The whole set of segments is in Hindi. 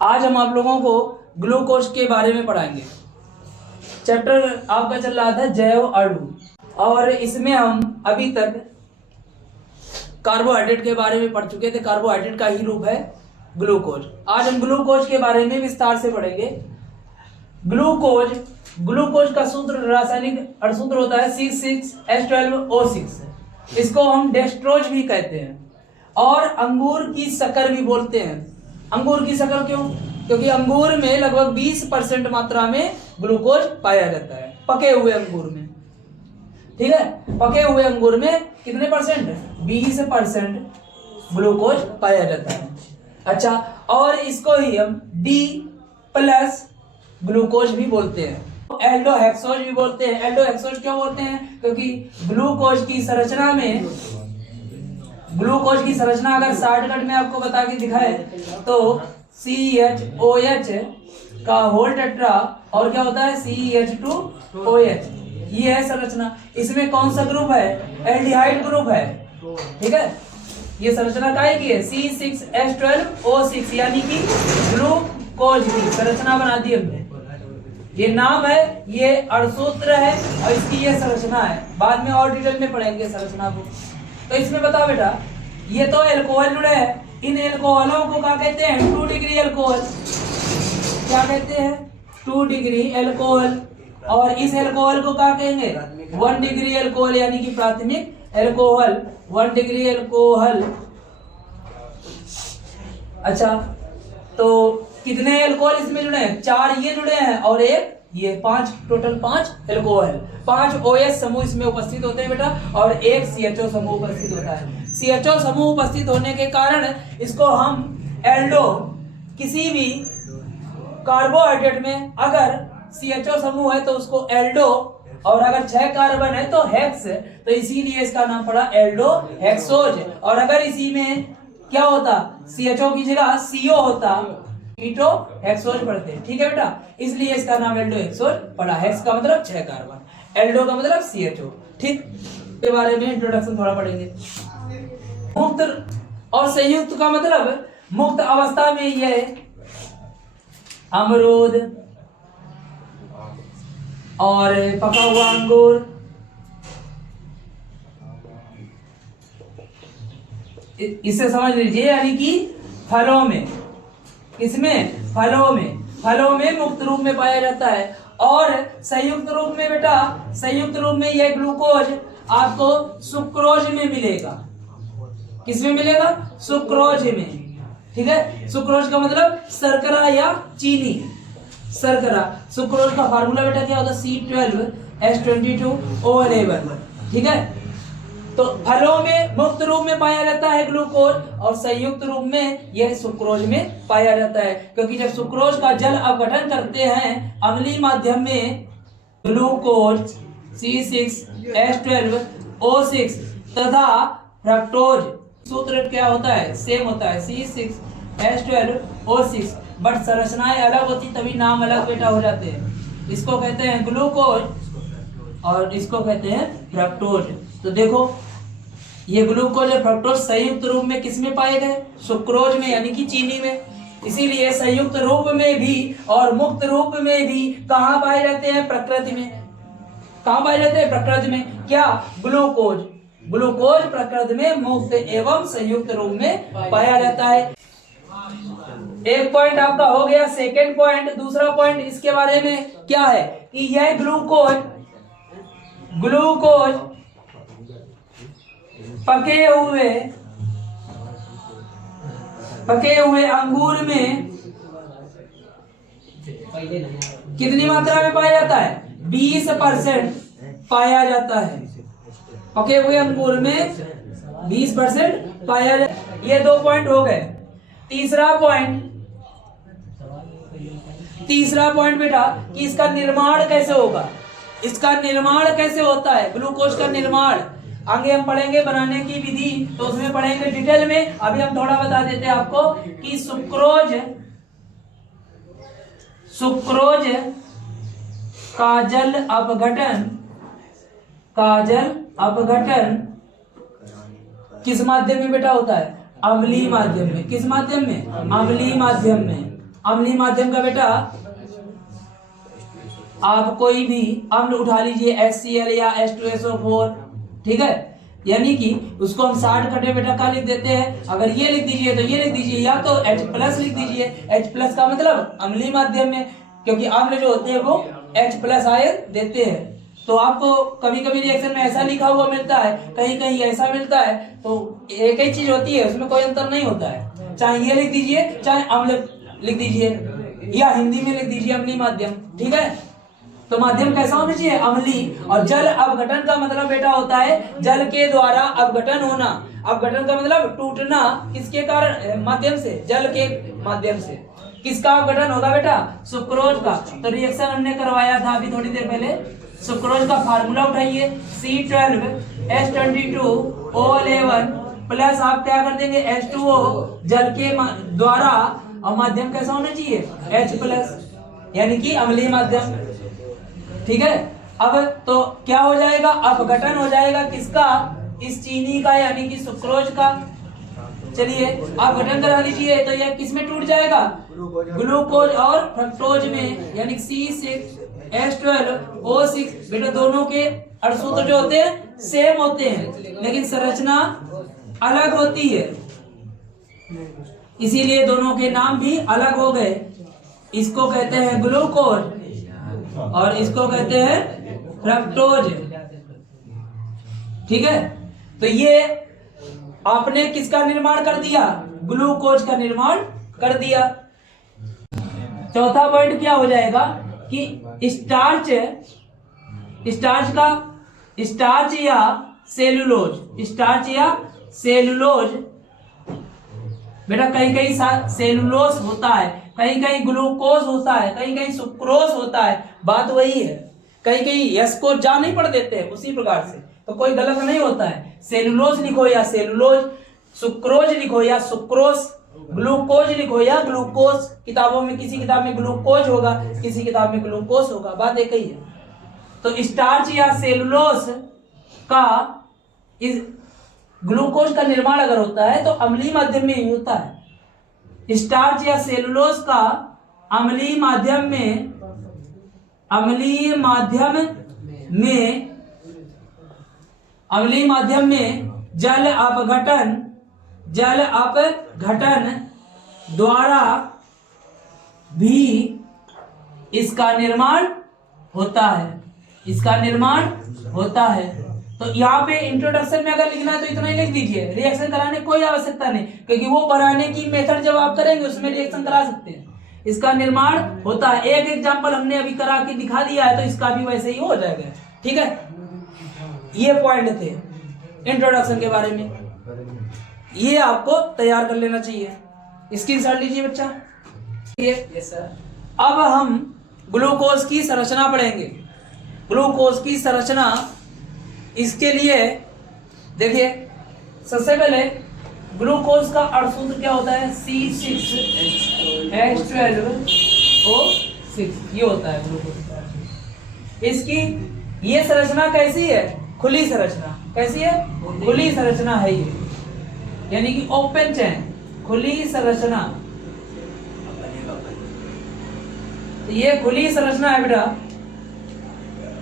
आज हम आप लोगों को ग्लूकोज के बारे में पढ़ाएंगे। चैप्टर आपका चल रहा था जैव अणु, और इसमें हम अभी तक कार्बोहाइड्रेट के बारे में पढ़ चुके थे। कार्बोहाइड्रेट का ही रूप है ग्लूकोज। आज हम ग्लूकोज के बारे में विस्तार से पढ़ेंगे। ग्लूकोज का सूत्र, रासायनिक अणुसूत्र होता है C6H12O6। इसको हम डेक्सट्रोज भी कहते हैं और अंगूर की शक्कर भी बोलते हैं। अंगूर की शक्कर क्यों? क्योंकि अंगूर में लगभग 20% मात्रा में ग्लूकोज पाया जाता है, पके हुए अंगूर में। ठीक है, पके हुए अंगूर में कितने परसेंट? 20% ग्लूकोज पाया जाता है। अच्छा, और इसको ही हम D+ ग्लूकोज भी बोलते हैं, एल्डोहेक्सोज भी बोलते हैं। एल्डोहेक्सोज क्यों बोलते हैं? क्योंकि ग्लूकोज की संरचना अगर शॉर्टकट में आपको बता के दिखाए तो CHOH का होल टेट्रा और क्या होता है CH2OH, ये है संरचना। इसमें कौन सा ग्रुप है? एल्डिहाइड ग्रुप है। ठीक है, ये संरचना काहे की है? C6H12O6, यानी कि ग्लूकोज की संरचना बना दी हमने। ये नाम है, ये अणुसूत्र है और इसकी ये संरचना है। बाद में और डिटेल में पढ़ेंगे संरचना को। तो इसमें बताओ बेटा, ये तो एल्कोहल जुड़े हैं। इन एल्कोहलों को क्या कहते हैं? 2 डिग्री एल्कोहल। क्या कहते हैं? 2 डिग्री एल्कोहल। और इस एल्कोहल को क्या कहेंगे? 1 डिग्री एल्कोहल, यानी कि प्राथमिक एल्कोहल, 1 डिग्री एल्कोहल। अच्छा, तो कितने एल्कोहल इसमें जुड़े हैं? 4 ये जुड़े हैं और एक ये, 5, टोटल 5 एल्कोहल। 5 OH समूह इसमें उपस्थित होते हैं बेटा, और एक CHO समूह उपस्थित होता है। CHO समूह उपस्थित होने के कारण इसको हम एल्डो, किसी भी कार्बोहाइड्रेट में अगर CHO समूह है तो उसको एल्डो, और अगर 6 कार्बन है तो हेक्स, तो इसीलिए इसका नाम पड़ा एल्डोहेक्सोज। और अगर इसी में क्या होता? CHO की जगह CO होता, कीटोहेक्सोज पढ़ते हैं। ठीक है बेटा, इसलिए इसका नाम एल्डोहेक्सोज पड़ा। हेक्स का मतलब 6 कार्बन, एल्डो का मतलब CHO। ठीक, के बारे में इंट्रोडक्शन थोड़ा पढ़ेंगे। मुक्त और संयुक्त का मतलब, मुक्त अवस्था में यह अमरूद और पका हुआ अंगूर, इसे समझ लीजिए, यानी कि फलों में, किसमें? फलों में मुक्त रूप में पाया जाता है। और संयुक्त रूप में बेटा, संयुक्त रूप में यह ग्लूकोज आपको सुक्रोज में मिलेगा। किसमें मिलेगा? सुक्रोज में। ठीक है, सुक्रोज का मतलब शर्करा या चीनी, शर्करा। सुक्रोज का फार्मूला बेटा क्या होता है? C12H22O11। ठीक है, तो फलों में मुक्त रूप में पाया जाता है ग्लूकोज, और संयुक्त रूप में यह सुक्रोज में पाया जाता है। क्योंकि जब सुक्रोज का जल अपघटन करते हैं अम्लीय माध्यम में, ग्लूकोज C6H12O6 तथा फ्रक्टोज, सूत्र क्या होता है? सेम होता है, C6H12O6, बट संरचनाएं अलग होती तभी नाम अलग बेटा हो जाते हैं। इसको कहते हैं ग्लूकोज और इसको कहते हैं फ्रक्टोज। तो देखो, ये ग्लूकोज और फ्रक्टोज संयुक्त रूप में किसमें पाए गए? सुक्रोज में, यानी कि चीनी में। इसीलिए संयुक्त रूप में भी और मुक्त रूप में भी कहाँ पाए जाते हैं? प्रकृति में। कहाँ पाए जाते हैं? प्रकृति में। क्या? ग्लूकोज प्रकृति में मुक्त एवं संयुक्त रूप में पाया जाता है। एक पॉइंट आपका हो गया। सेकेंड पॉइंट, दूसरा पॉइंट इसके बारे में क्या है कि यह ग्लूकोज पके हुए अंगूर में कितनी मात्रा में पाया जाता है? 20% पाया जाता है। पके हुए अंगूर में 20% पाया जाता है। ये 2 पॉइंट हो गए। तीसरा पॉइंट बेटा कि इसका निर्माण कैसे होगा? इसका निर्माण कैसे होता है? ग्लूकोज का निर्माण आगे हम पढ़ेंगे, बनाने की विधि तो उसमें पढ़ेंगे डिटेल में। अभी हम थोड़ा बता देते हैं आपको कि सुक्रोज का जल अपघटन किस माध्यम में बेटा होता है? अम्लीय माध्यम में। किस माध्यम में? अम्लीय माध्यम में। अम्लीय माध्यम का बेटा आप कोई भी अम्ल उठा लीजिए, HCl या H2SO4, ठीक है, यानी कि उसको हम 60 कटे बेटा का लिख देते हैं। अगर ये लिख दीजिए तो ये लिख दीजिए, या तो H+ लिख दीजिए। H+ का मतलब अम्लीय माध्यम में, क्योंकि अम्ल जो होते हैं वो H+ आयन देते हैं। तो आपको कभी कभी रिएक्शन में ऐसा लिखा हुआ मिलता है, कहीं कहीं ऐसा मिलता है, तो एक ही चीज होती है, उसमें कोई अंतर नहीं होता है। चाहे ये लिख दीजिए, चाहे अम्ल लिख दीजिए, या हिंदी में लिख दीजिए अम्लीय माध्यम, ठीक है। तो माध्यम कैसा होना चाहिए? अम्लीय। और जल अपघटन का मतलब बेटा होता है जल के द्वारा अपघटन होना। अपघटन का मतलब टूटना, किसके कारण? माध्यम से, जल के माध्यम से। किसका अपघटन होगा बेटा? सुक्रोज का। तो रिएक्शन हमने करवाया था अभी थोड़ी देर पहले। सुक्रोज का फार्मूला उठाइए, C12H22O11 प्लस आप क्या कर देंगे? H2O, जल के द्वारा, और माध्यम कैसा होना चाहिए? H+, यानी कि अम्लीय माध्यम, ठीक है। अब तो क्या हो जाएगा? अपघटन हो जाएगा किसका? इस चीनी का, यानी कि सुक्रोज का। चलिए अपघटन करा लीजिए, तो यह किस में टूट जाएगा? ग्लूकोज और फ्रक्टोज में, यानी C6H12O6। बेटा दोनों के अणुसूत्र जो होते हैं सेम होते हैं, लेकिन संरचना अलग होती है, इसीलिए दोनों के नाम भी अलग हो गए। इसको कहते हैं ग्लूकोज और इसको कहते हैं फ्रक्टोज, ठीक है। तो ये आपने किसका निर्माण कर दिया? ग्लूकोज का निर्माण कर दिया। चौथा पॉइंट क्या हो जाएगा कि स्टार्च या सेलुलोज, बेटा कहीं कहीं सेलुलोज होता है, कहीं कहीं ग्लूकोज होता है, कहीं कहीं सुक्रोज होता है, बात वही है। कहीं कहीं यस को जा नहीं पढ़ देते हैं, उसी प्रकार से, तो कोई गलत नहीं होता है। सेलुलोज लिखो या सेलुलोज, सुक्रोज लिखो या सुक्रोज, ग्लूकोज लिखो या ग्लूकोज। किताबों में किसी किताब में ग्लूकोज होगा, किसी किताब में ग्लूकोज होगा, बात एक ही है। तो स्टार्च या सेलुलोज का, इस ग्लूकोज का निर्माण अगर होता है तो अम्लीय माध्यम में ही होता है। स्टार्च या सेलुलोज का अम्लीय माध्यम में जल अपघटन द्वारा भी इसका निर्माण होता है। तो यहाँ पे इंट्रोडक्शन में अगर लिखना है तो इतना ही लिख दीजिए, रिएक्शन कराने कोई आवश्यकता नहीं, क्योंकि वो बनाने की मेथड जब आप करेंगे उसमें रिएक्शन करा सकते हैं। इसका निर्माण होता है। एक एग्जांपल हमने अभी करा के दिखा दिया है, तो इसका भी वैसे ही हो जाएगा, ठीक है। ये पॉइंट थे इंट्रोडक्शन के बारे में, ये आपको तैयार कर लेना चाहिए। स्क्रीनशॉट लीजिए बच्चा। Yes sir. अब हम ग्लूकोज की संरचना पढ़ेंगे। ग्लूकोज की संरचना, इसके लिए देखिए सबसे पहले ग्लूकोज का अणुसूत्र क्या होता है? C6H12O6, ये होता है ग्लूकोज का। इसकी ये संरचना कैसी है? खुली संरचना। कैसी है? खुली संरचना है ये, यानी कि ओपन चेन, खुली संरचना। ये खुली संरचना है बेटा,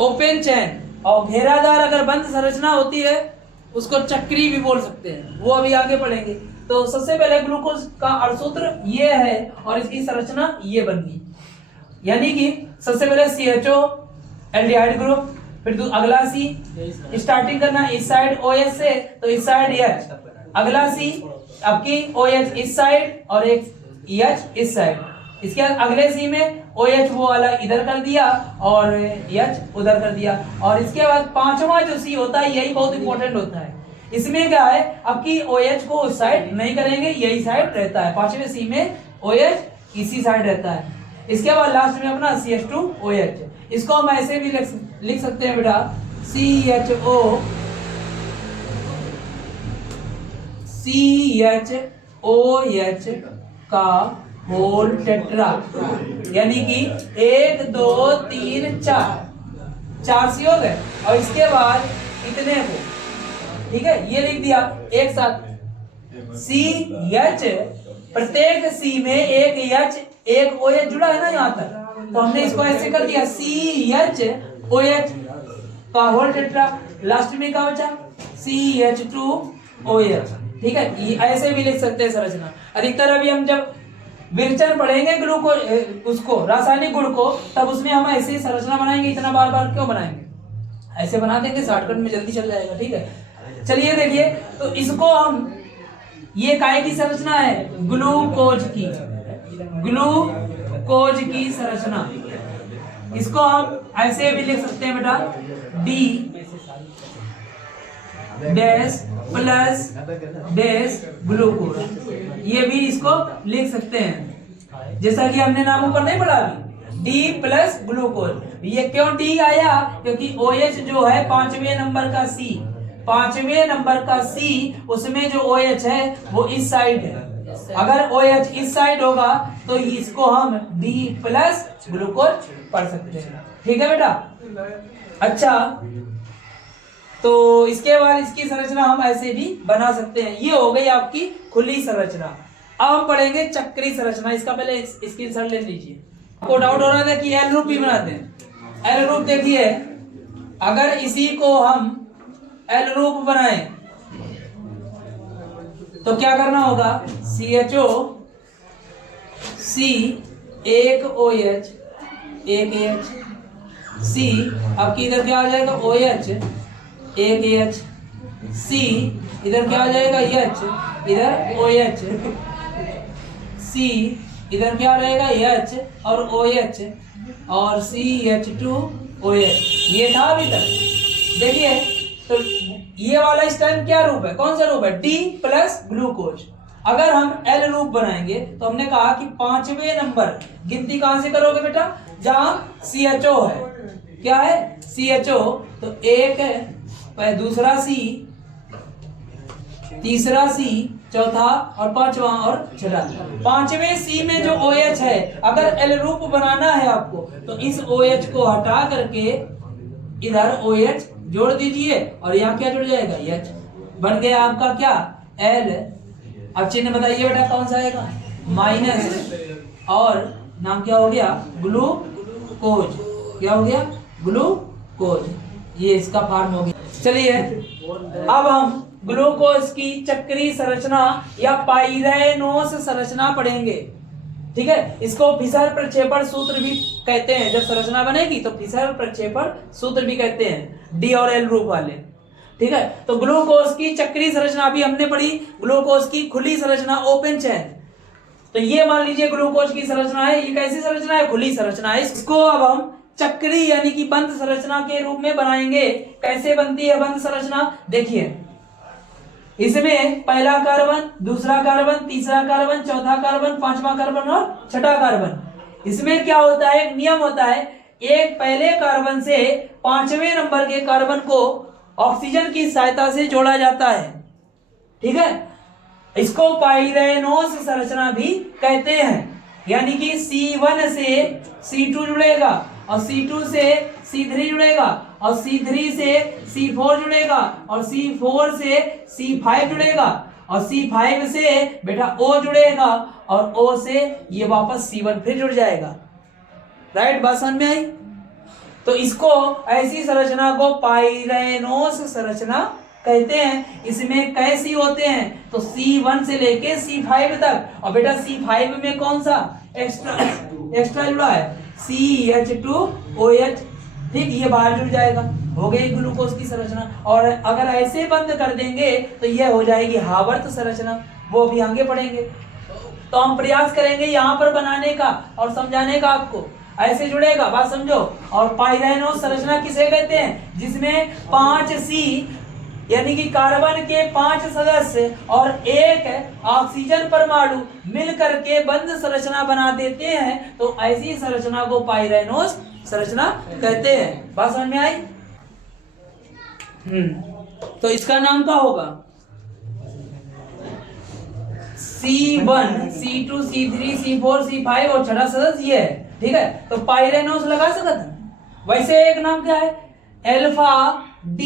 ओपन चेन। और घेरादार अगर बंद संरचना होती है उसको चक्री भी बोल सकते हैं, वो अभी आगे पढ़ेंगे। तो सबसे पहले ग्लूकोज का अणुसूत्र ये है और इसकी संरचना ये बन गई, यानी कि सबसे पहले CHO एल्डिहाइड ग्रुप, फिर अगला C, स्टार्टिंग करना इस साइड OH से, तो इस साइड H, अगला C आपकी OH इस साइड और एक H इस साइड। इसके बाद अगले C में OH वो वाला इधर कर दिया और H उधर कर दिया। और इसके बाद पांचवा जो C होता है, यही बहुत इंपॉर्टेंट होता है। इसमें क्या है, आपकी OH को उस साइड नहीं करेंगे, यही साइड रहता है। पांचवें C में OH इसी साइड रहता है। इसके बाद लास्ट में अपना CH2OH, इसको हम ऐसे भी लिख सकते हैं बेटा, CHOH का होल टेट्रा, यानी कि 1 2 3 4 सी हो गए। और इसके बाद इतने को, ठीक है, ये लिख दिया एक साथ CH, प्रत्येक C में एक H एक OH जुड़ा है ना यहाँ तक, तो हमने इसको ऐसे कर दिया CHOH का होल टेट्रा, लास्ट में क्या बचा CH2OH। ठीक है, ये ऐसे भी लिख सकते हैं संरचना। अधिकतर अभी हम जब विरचन पढ़ेंगे ग्लूकोज उसको रासायनिक गुण को, तब उसमें हम ऐसे संरचना बनाएंगे। इतना बार बार क्यों बनाएंगे, ऐसे बना देंगे, शॉर्टकट में जल्दी चल जाएगा। ठीक है, चलिए देखिए, तो इसको हम, ये काय की संरचना है, ग्लूकोज की संरचना। इसको हम ऐसे भी लिख सकते हैं बेटा, D dash plus dash glucose, ये भी इसको लिख सकते हैं, जैसा कि हमने नामों पर नहीं पढ़ा अभी, D प्लस ग्लूकोज। ये क्यों D आया, क्योंकि OH जो है 5वें नंबर का C, 5वें नंबर का C, उसमें जो OH है वो इस साइड है। अगर OH इस साइड होगा तो इसको हम D प्लस ग्लूकोज पढ़ सकते हैं। ठीक है बेटा, अच्छा, तो इसके बाद इसकी संरचना हम ऐसे भी बना सकते हैं। ये हो गई आपकी खुली संरचना। अब हम पढ़ेंगे चक्री संरचना। इसका पहले स्क्रीनशॉट ले लीजिए। आपको डाउट हो रहा था कि एल रूप भी बनाते हैं। एल रूप देखिए, अगर इसी को हम एल रूप बनाएं तो क्या करना होगा, CHO C एक OH एक H C, आपकी इधर क्या आ जाएगा OH एक H C, इधर क्या आ जाएगा H, इधर OH C, इधर क्या रहेगा H और OH और CH2OH। ये था अभी तक। देखिए, तो ये वाला इस टाइम क्या रूप है, कौन सा रूप है, D प्लस ग्लूकोज। अगर हम L रूप बनाएंगे तो हमने कहा कि 5वें नंबर, गिनती कहां से करोगे बेटा, जहां CHO है, क्या है CHO, तो एक है, दूसरा C, तीसरा C, चौथा और पांचवा और छठा। 5वें C में जो OH है, अगर L रूप बनाना है आपको तो इस OH को हटा करके इधर OH जोड़ दीजिए और यहाँ क्या जुड़ जाएगा, H बन गया आपका क्या, L। अब चिन्ह बताइए बेटा कौन सा आएगा, माइनस, और नाम क्या हो गया, ग्लूकोज। क्या हो गया, ग्लूकोज। ये इसका फॉर्म हो गया। चलिए, अब हम ग्लूकोज की चक्री संरचना या पाइरेनोस संरचना पढ़ेंगे। ठीक है, इसको फिशर प्रक्षेपण सूत्र भी कहते हैं। जब संरचना बनेगी तो फिशर प्रक्षेपण सूत्र भी कहते हैं, D और L रूप वाले। ठीक है, तो ग्लूकोज की चक्री संरचना भी हमने पढ़ी, ग्लूकोज की खुली संरचना ओपन चेन। तो ये मान लीजिए ग्लूकोज की संरचना है, ये कैसी संरचना है, खुली संरचना है। इसको अब हम चक्री यानी कि बंद संरचना के रूप में बनाएंगे। कैसे बनती है बंद संरचना, देखिए, इसमें पहला कार्बन, दूसरा कार्बन, तीसरा कार्बन, चौथा कार्बन, पांचवा कार्बन और छठा कार्बन। इसमें क्या होता है, एक नियम होता है, एक पहले कार्बन से 5वें नंबर के कार्बन को ऑक्सीजन की सहायता से जोड़ा जाता है। ठीक है, इसको पाइरेनोस संरचना भी कहते हैं। यानी कि C1 से C2 जुड़ेगा और C2 से C3 जुड़ेगा और C3 से C4 जुड़ेगा और C4 से C5 जुड़ेगा और C5 से बेटा O जुड़ेगा और O से ये वापस C1 फिर जुड़ जाएगा। राइट, बात समझ में आई। तो इसको, ऐसी संरचना को पाइरेनोस संरचना कहते हैं। इसमें कैसी होते हैं, तो C1 से लेके C5 तक। और बेटा C5 में कौन सा एक्स्ट्रा जुड़ा है, CH2OH। ठीक, ये बाहर जुड़ जाएगा, हो गई ग्लूकोज की संरचना। और अगर ऐसे बंद कर देंगे तो यह हो जाएगी हावर्त संरचना, वो भी आगे पढ़ेंगे। तो हम प्रयास करेंगे यहाँ पर बनाने का और समझाने का आपको। ऐसे जुड़ेगा, बात समझो। और पाइरेनोस संरचना किसे कहते हैं, जिसमें 5C यानी कि कार्बन के 5 सदस्य और एक ऑक्सीजन परमाणु मिलकर के बंद संरचना बना देते हैं। तो ऐसी संरचना को पाइरेनोस संरचना कहते हैं। बात समझ में आई। तो इसका नाम क्या होगा, C1, C2, C3, C4, C5 और छठा सदस्य ये है। ठीक है, तो पाइरेनोस लगा सकते हैं। वैसे एक नाम क्या है, अल्फा D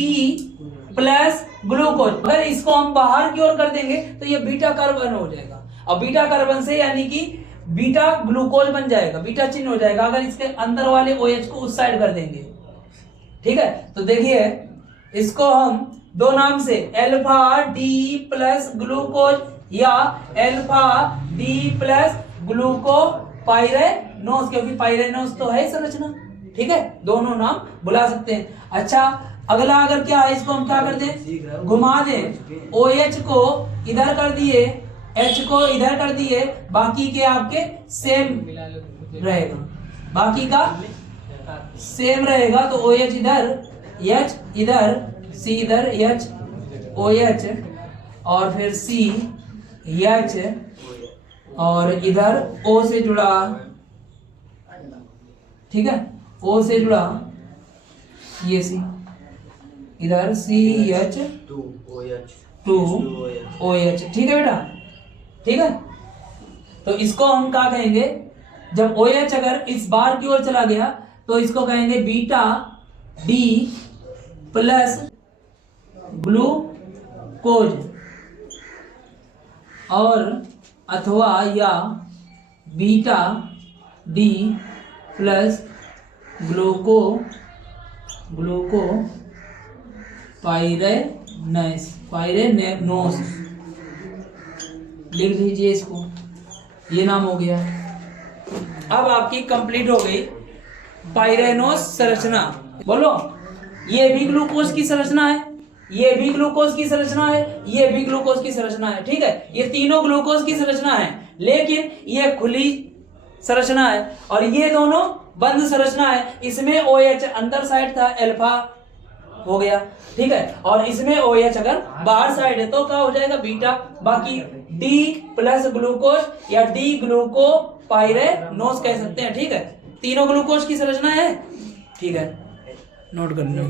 प्लस ग्लूकोज। अगर इसको हम बाहर की ओर कर देंगे तो ये बीटा कार्बन हो जाएगा। और बीटा कार्बन से यानी कि बीटा ग्लूकोज बन जाएगा, बीटा चिन्ह हो जाएगा अगर इसके अंदर वाले OH को उस साइड कर देंगे। ठीक है, तो देखिए इसको हम दो नाम से अल्फा डी प्लस ग्लूकोज या अल्फा डी प्लस ग्लूकोपाइरेनोस, क्योंकि पाइरेनोस तो है संरचना। ठीक है, दोनों नाम बुला सकते हैं। अच्छा, अगला अगर क्या है, इसको हम क्या कर दें, घुमा दें, OH को इधर कर दिए, H को इधर कर दिए, बाकी के आपके सेम रहेगा, बाकी का सेम रहेगा। तो OH इधर, H इधर, C इधर, H OH और फिर C H और इधर O से जुड़ा। ठीक है, O से जुड़ा ये C, इधर CH2OH। ठीक है बेटा, ठीक है। तो इसको हम क्या कहेंगे, जब OH अगर इस बार की ओर चला गया तो इसको कहेंगे बीटा डी प्लस ग्लूकोज, और अथवा या बीटा डी प्लस पाइरेनोस लिख लीजिए इसको, ये नाम हो गया। अब आपकी कंप्लीट हो गई पाइरेनोस संरचना। बोलो, ये भी ग्लूकोज की संरचना है, ये भी ग्लूकोज की संरचना है, ये भी ग्लूकोज की संरचना है। ठीक है, ये तीनों ग्लूकोज की संरचना है, लेकिन ये खुली संरचना है और ये दोनों बंद संरचना है। इसमें OH अंदर साइड था, अल्फा हो गया। ठीक है, और इसमें OH अगर बाहर साइड है तो क्या हो जाएगा, बीटा। बाकी D प्लस ग्लूकोज या D ग्लूकोपाइरेनोस कह सकते हैं। ठीक है, तीनों ग्लूकोज की संरचना है। ठीक है, नोट कर लो।